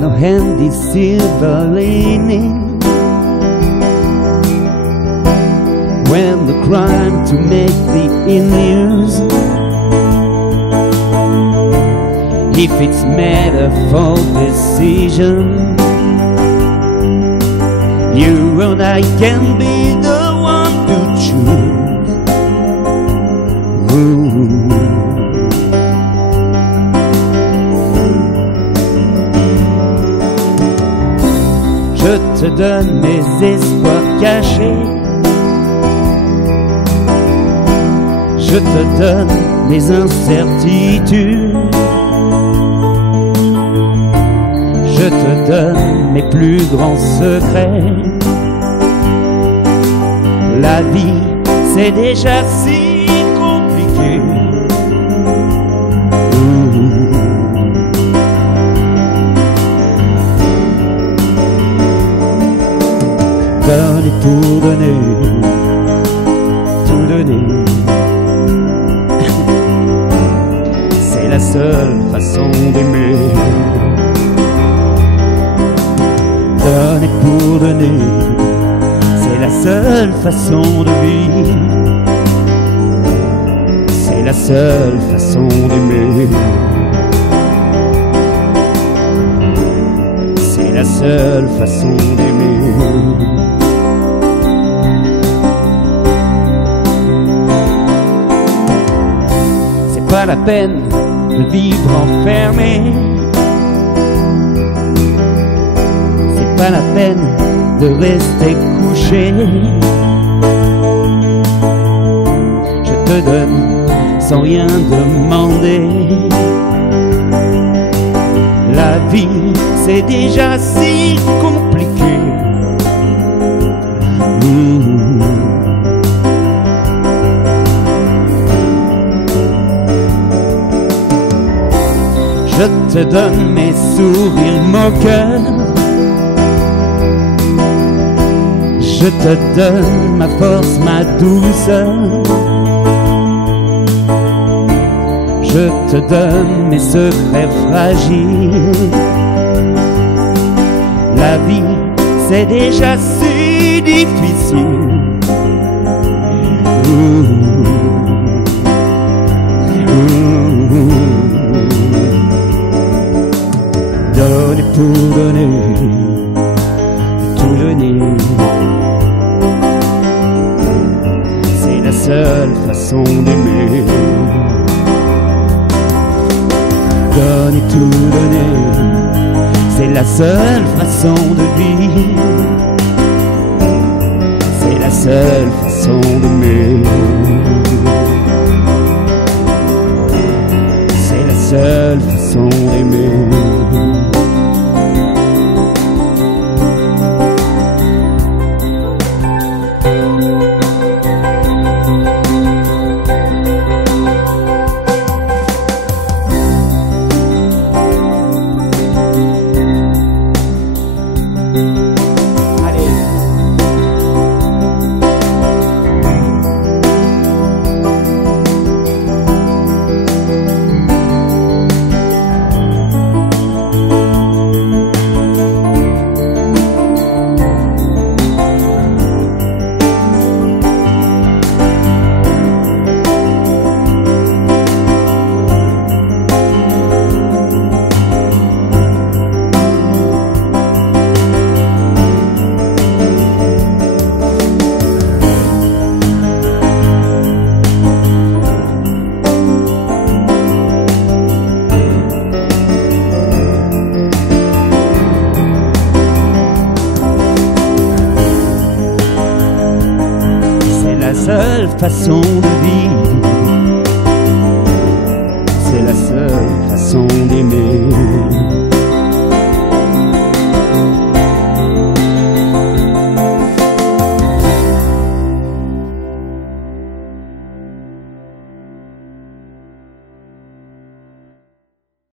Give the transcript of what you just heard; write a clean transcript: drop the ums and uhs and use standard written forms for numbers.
no handy silver lining, when the crime to make the news, if it's matter for decision, you and I can be the one to choose. Ooh. Je te donne mes espoirs cachés, je te donne mes incertitudes, je te donne mes plus grands secrets. La vie, c'est déjà si compliqué. Donner pour donner, tout donner, c'est la seule façon d'aimer. Donner pour donner, c'est la seule façon de vivre, c'est la seule façon d'aimer, c'est la seule façon d'aimer. C'est pas la peine de vivre enfermé, pas la peine de rester couché. Je te donne sans rien demander. La vie, c'est déjà si compliqué. Je te donne mes sourires moqueurs, je te donne ma force, ma douceur, je te donne mes secrets fragiles. La vie, c'est déjà si difficile. Donner pour donner, tout donner, c'est la seule façon d'aimer. Donner, tout donner, c'est la seule façon de vivre, c'est la seule façon d'aimer, c'est la seule façon d'aimer. Seule façon de vivre,